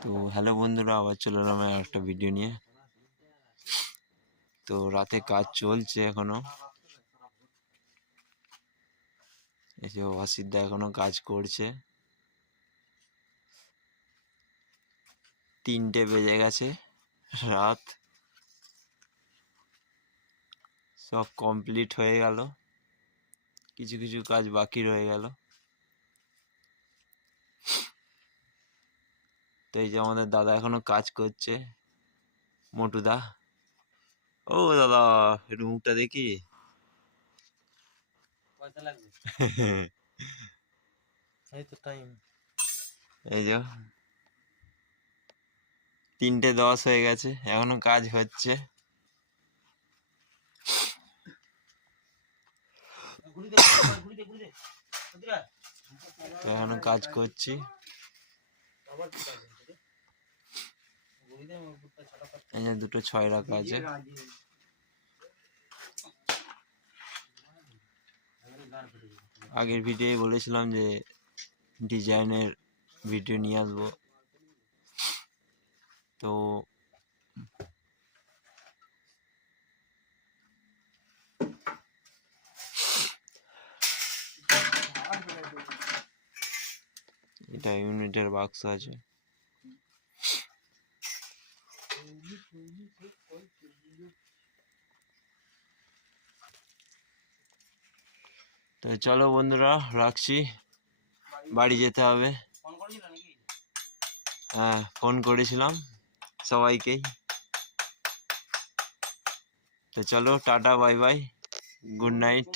তো হ্যালো বন্ধুরা, আবার চলে এলাম একটা ভিডিও নিয়ে। তো রাতে কাজ চলছে এখনো, এই যে অসিতদা এখনো কাজ করছে। 3টে বেজে গেছে রাত, সব কমপ্লিট হয়ে গেল, কিছু কিছু কাজ বাকি রয়ে গেল। তো এই যে আমাদের দাদা এখনো কাজ করছে, মোটুদা। ও দাদা, একটু মুখটা দেখি। এই তো টাইম, এই যে 3টে 10 হয়ে গেছে, এখনো কাজ হচ্ছে। তো এখনো কাজ করছি। এই যে 2টো 6 রাখা আছে। আগের ভিডিওয়ে বলেছিলাম যে ডিজাইনের ভিডিও নিয়ে আসবো, তো এটা ইউনিটের বাক্স আছে। তো চলো বন্ধুরা, রাখছি, বাড়ি যেতে হবে। হ্যাঁ, ফোন করেছিলাম সবাইকেই। তো চলো, tata, bye bye, good night.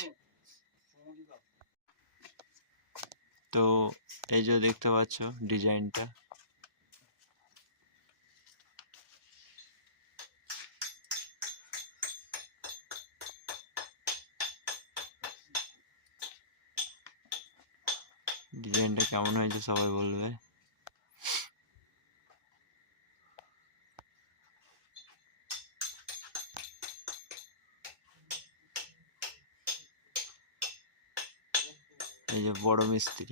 তো এই যে দেখতে পাচ্ছ ডিজাইনটা, ডিজাইনটা কেমন হয়েছে সবাই বলবে। এই যে বড় মিস্ত্রি।